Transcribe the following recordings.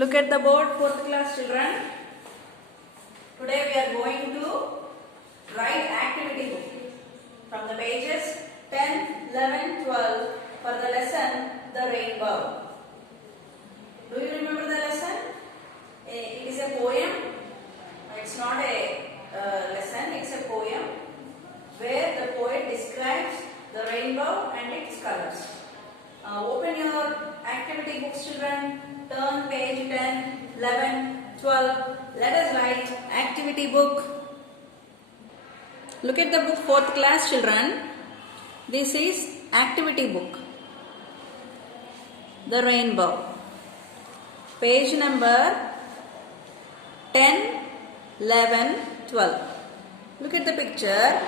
Look at the board, 4th class children. Today we are going to write activity book from the pages 10, 11, 12 for the lesson The Rainbow. Do you remember the lesson? It is a poem. It's not a lesson, it's a poem where the poet describes the rainbow and its colors. Open your activity books, children. Turn page 10, 11, 12. Let us write activity book. Look at the book, 4th class, children. This is activity book. The Rainbow. Page number 10, 11, 12. Look at the picture.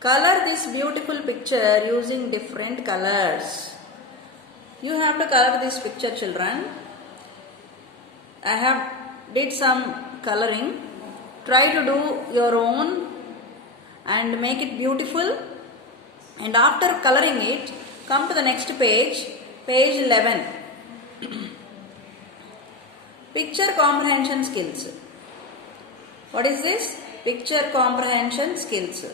Color this beautiful picture using different colors. You have to color this picture, children. I have did some coloring. Try to do your own and make it beautiful. And after coloring it, come to the next page, page 11. Picture comprehension skills. What is this? Picture comprehension skills.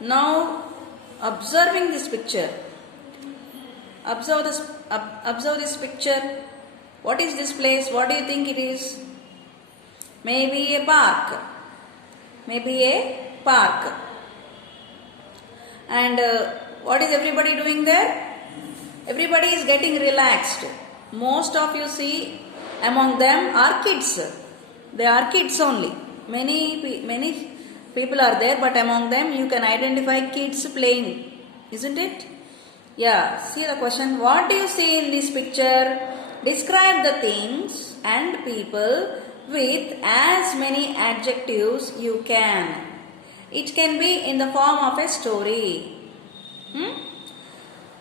Now, observing this picture. Observe this picture. What is this place? What do you think it is? Maybe a park. Maybe a park. And what is everybody doing there? Everybody is getting relaxed. Most of you see among them are kids. They are kids only. Many people are there, but among them you can identify kids playing, isn't it? Yeah, see the question. What do you see in this picture? Describe the things and people with as many adjectives you can. It can be in the form of a story.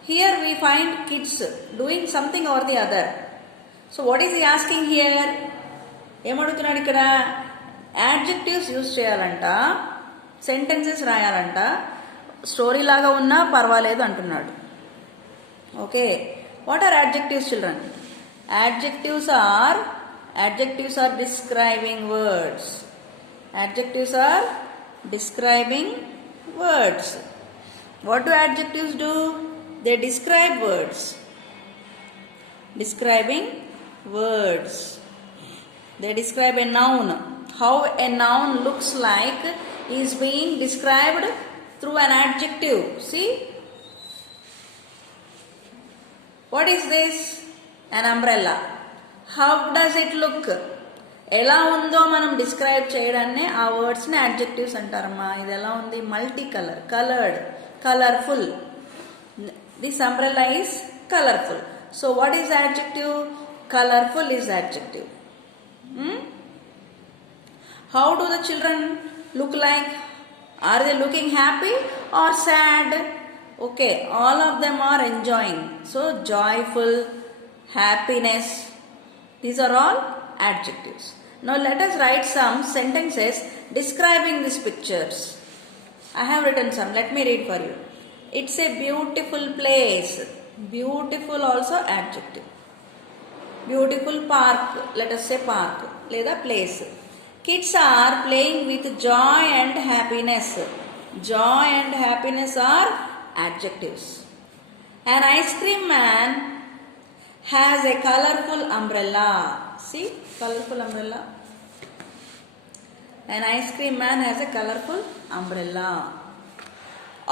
Here we find kids doing something or the other. So what is he asking here? ఏమడుగుతున్నాడు ఇక్కడ? Adjectives use చేయాలంట, sentences రాయాలంట, story లాగా ఉన్నా పర్వాలేదు అంటున్నాడు. Okay, what are adjectives, children? Adjectives are describing words. Adjectives are describing words. What do adjectives do? They describe words. Describing words. They describe a noun. How a noun looks like is being described through an adjective. See? What is this? An umbrella. How does it look? ఎలా ఉందో మనం describe చేయడాన్ని ఆ వర్డ్స్ని adjectives అంటారమ్మా. ఇది ఎలా ఉంది? Multi colour, coloured, colourful. This umbrella is colourful. So what is adjective? Colorful is adjective. How do the children look like? Are they looking happy or sad? Okay, all of them are enjoying. So joyful, happiness, these are all adjectives. Now let us write some sentences describing these pictures. I have written some. Let me read for you. It's a beautiful place. Beautiful also adjective. Beautiful park, let us say park, లేదా place. Kids are playing with joy and happiness. Joy and happiness are adjectives. An ice cream man has a colorful umbrella. See, colorful umbrella. An ice cream man has a colorful umbrella.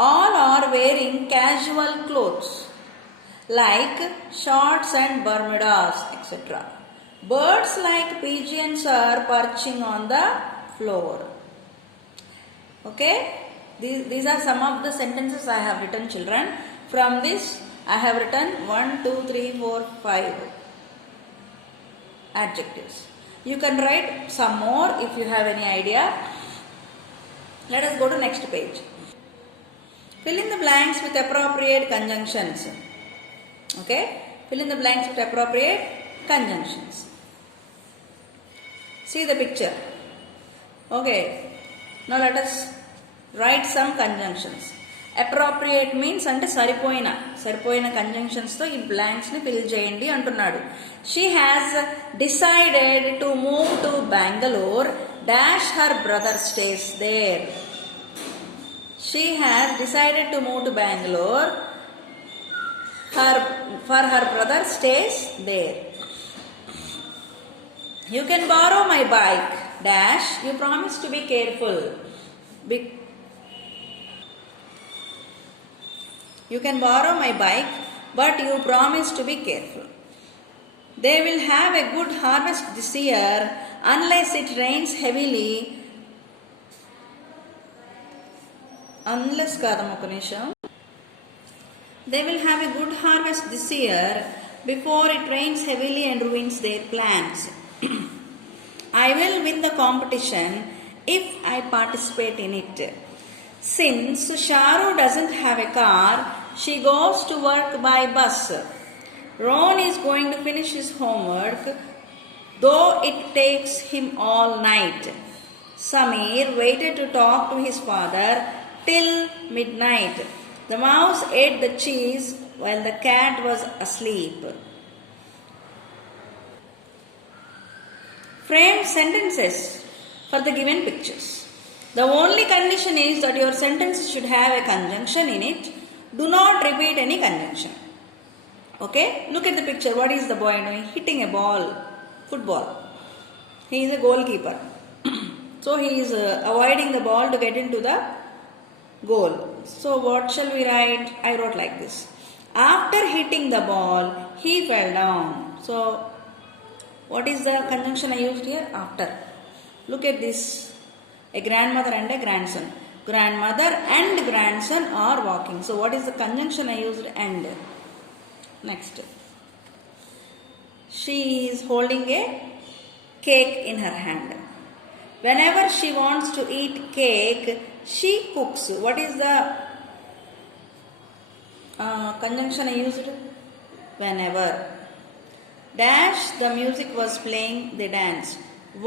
All are wearing casual clothes like shorts and bermudas, etc. Birds like pigeons are perching on the floor. Okay, these are some of the sentences I have written, children. From this I have written 1, 2, 3, 4, 5 adjectives. You can write some more if you have any idea. Let us go to next page. Fill in the blanks with appropriate conjunctions. Okay, fill in the blanks with appropriate conjunctions. See the picture. Okay, now let us write some conjunctions. Appropriate means అంటే సరిపోయిన కంజంక్షన్స్తో ఈ బ్లాంక్స్ని fill చేయండి అంటున్నాడు. She has decided to move to Bangalore dash her brother stays there. She has decided to move to Bangalore for her brother stays there. You can borrow my bike dash you promise to be careful. You can borrow my bike but you promise to be careful. They will have a good harvest this year unless it rains heavily. Unless kadam oka nimisham. They will have a good harvest this year before it rains heavily and ruins their plans. I will win the competition if I participate in it. Since Sharu doesn't have a car, she goes to work by bus. Ron is going to finish his homework, though it takes him all night. Samir waited to talk to his father till midnight. The mouse ate the cheese while the cat was asleep. Frame sentences for the given pictures. The only condition is that your sentences should have a conjunction in it. Do not repeat any conjunction. Okay? Look at the picture. What is the boy doing? Hitting a ball. Football. He is a goalkeeper. So he is avoiding the ball to get into the goal. So what shall we write? I wrote like this. After hitting the ball, he fell down. So what is the conjunction I used here? After. Look at this. A grandmother and a grandson. Grandmother and grandson are walking. So what is the conjunction I used? And. Next. She is holding a cake in her hand. Whenever she wants to eat cake, she cooks. What is the conjunction I used? Whenever. Dash, the music was playing, they danced.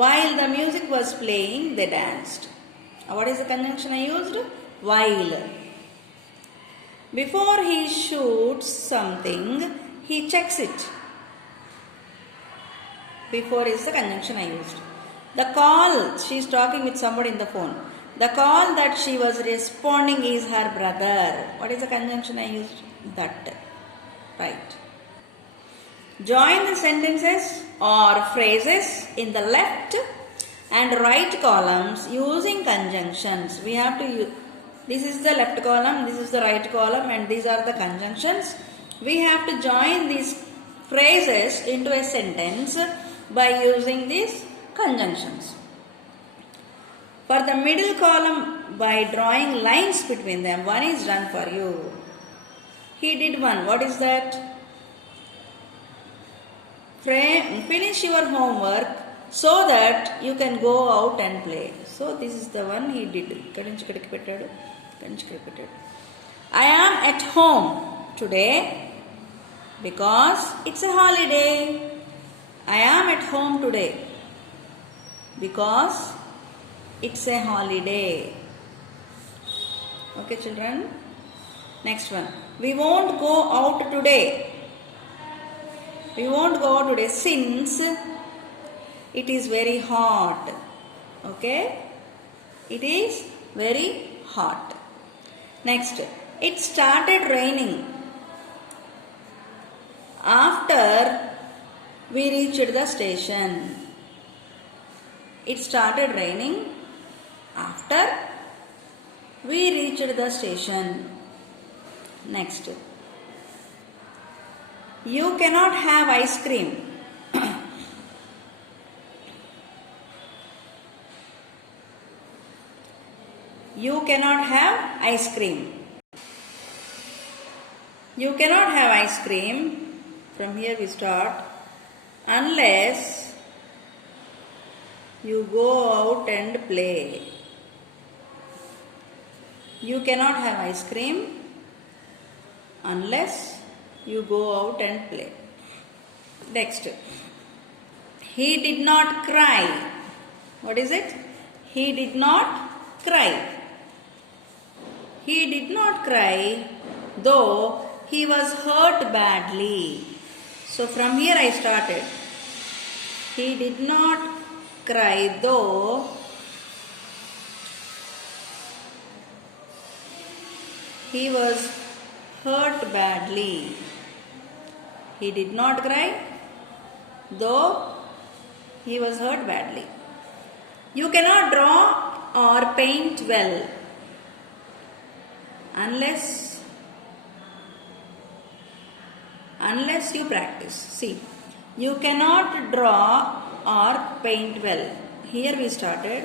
While the music was playing, they danced. What is the conjunction I used? While. Before he shoots something, he checks it. Before is the conjunction I used. The call, she is talking with somebody in the phone. The call that she was responding is her brother. What is the conjunction I used? That. Right. Join the sentences or phrases in the left and right columns using conjunctions. We have to use, this is the left column, this is the right column, and these are the conjunctions. We have to join these phrases into a sentence by using these conjunctions. For the middle column, by drawing lines between them, one is done for you. He did one. What is that? Finish your homework so that you can go out and play. So this is the one he did. I am at home today because it's a holiday. I am at home today because it's a holiday. Okay, children. Next one. We won't go out today. We won't go out today since it is very hot. Okay? It is very hot. Next. It started raining after we reached the station. It started raining after we reached the station. Next. You cannot have ice cream. You cannot have ice cream. You cannot have ice cream. From here we start. Unless you go out and play. You cannot have ice cream unless you go out and play. Next. He did not cry. What is it? He did not cry. He did not cry though he was hurt badly. So from here I started. He did not cry though he was hurt badly. He did not cry though he was hurt badly. You cannot draw or paint well unless you practice. See, you cannot draw or paint well. Here we started.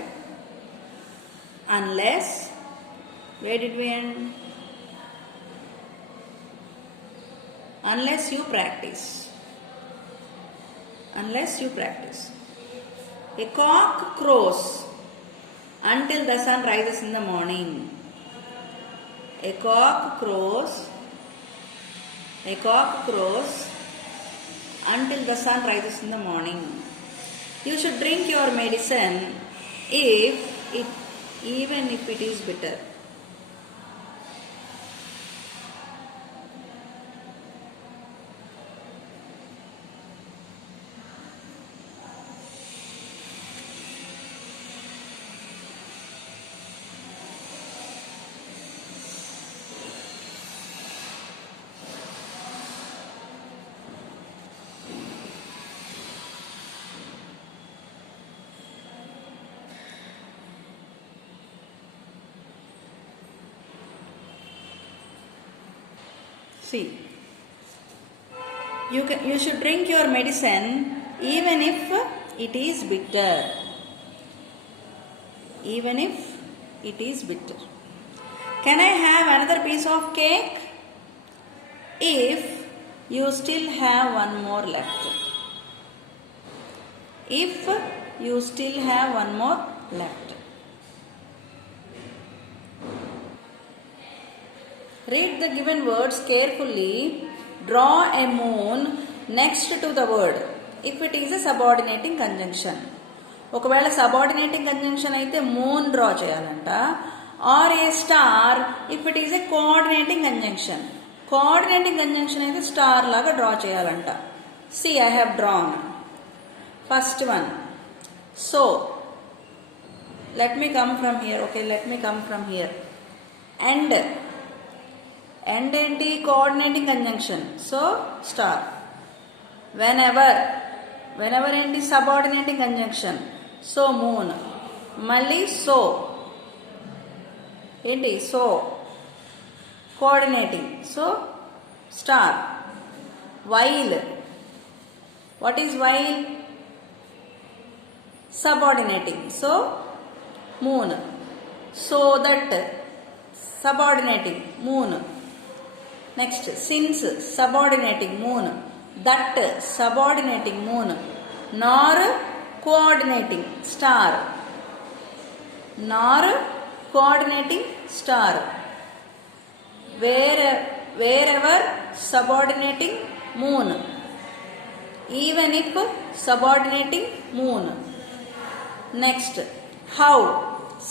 Unless, where did we end? Unless you practice. Unless you practice. A cock crows until the sun rises in the morning. A cock crows until the sun rises in the morning. You should drink your medicine even if it is bitter. See, you should drink your medicine even if it is bitter. Even if it is bitter. Can I have another piece of cake? If you still have one more left. If you still have one more left. Read the given words carefully. Draw a moon next to the word if it is a subordinating conjunction. ఒకవేళ subordinating conjunction అయితే moon draw చేయాలంట. Or a star if it is a coordinating conjunction. Coordinating conjunction అయితే star లాగా draw చేయాలంట. See I have drawn. First one. So let me come from here. Okay, let me come from here. And ఏంటి? Coordinating conjunction. So star. Whenever ఏంటి? Subordinating conjunction. So moon. మళ్ళీ so ఏంటి? So coordinating. So star. While. What is while? Subordinating. So moon. So that subordinating, moon. Next, since, subordinating, moon. That, subordinating, moon. Nor, coordinating, star. Nor, coordinating, star. Wherever, subordinating, moon. Even if, subordinating, moon. Next, how,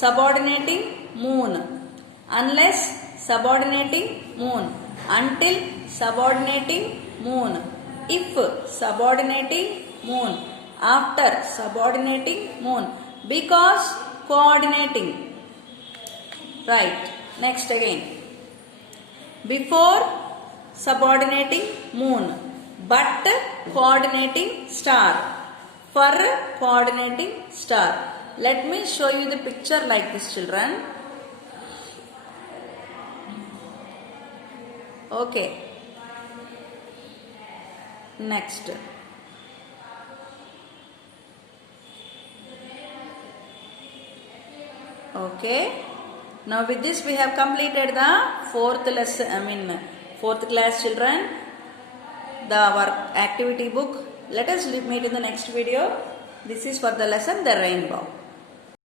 subordinating, moon. Unless, subordinating, moon. Until, subordinating, moon. If, subordinating, moon. After, subordinating, moon. Because, coordinating. Right. Next again. Before, subordinating, moon. But, coordinating, star. For, coordinating, star. Let me show you the picture like this, children. Okay. Next. Okay. Now with this we have completed the fourth class, children. The work activity book. Let us meet in the next video. This is for the lesson The Rainbow.